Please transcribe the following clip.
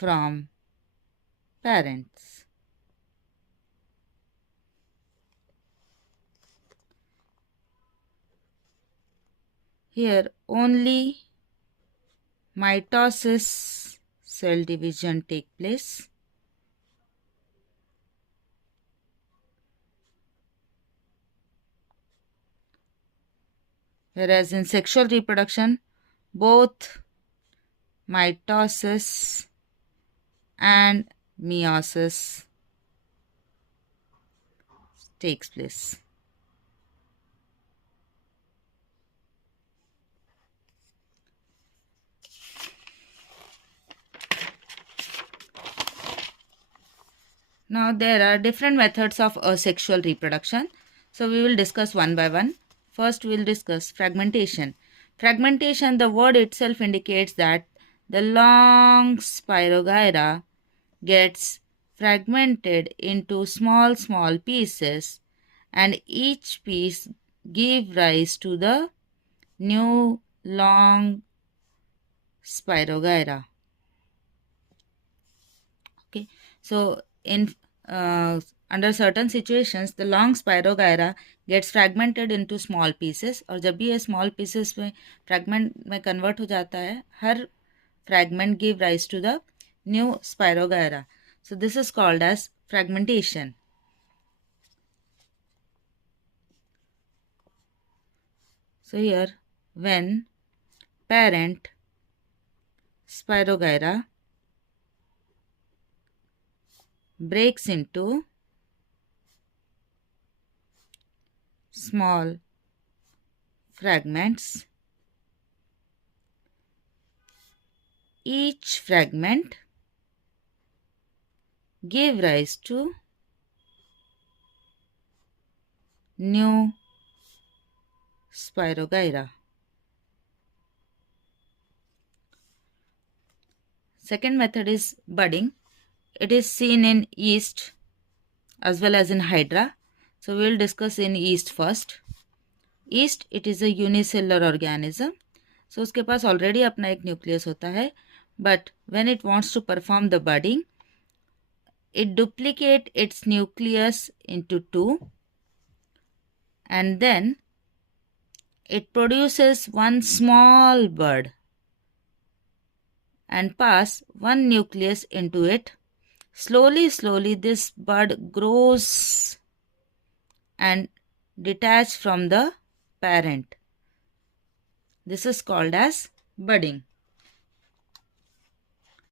from parents. Here only mitosis, cell division take place. Whereas in sexual reproduction, both mitosis and meiosis takes place. Now there are different methods of asexual reproduction. So we will discuss one by one. First we will discuss fragmentation. Fragmentation, the word itself indicates that the long Spirogyra gets fragmented into small pieces, and each piece give rise to the new long Spirogyra. Okay, so in under certain situations the long Spirogyra gets fragmented into small pieces, और जब भी ये small pieces में fragment में convert हो जाता है, हर fragment give rise to the new Spirogyra. So this is called as fragmentation. So here when parent Spirogyra breaks into small fragments, each fragment give rise to new Spirogyra. Second method is budding. It is seen in yeast as well as in hydra. So we will discuss in yeast first. Yeast, it is a unicellular organism. So उसके पास already अपना एक nucleus होता है, but when it wants to perform the budding, it duplicate its nucleus into two, and then it produces one small bud and pass one nucleus into it. Slowly this bud grows and detach from the parent. This is called as budding.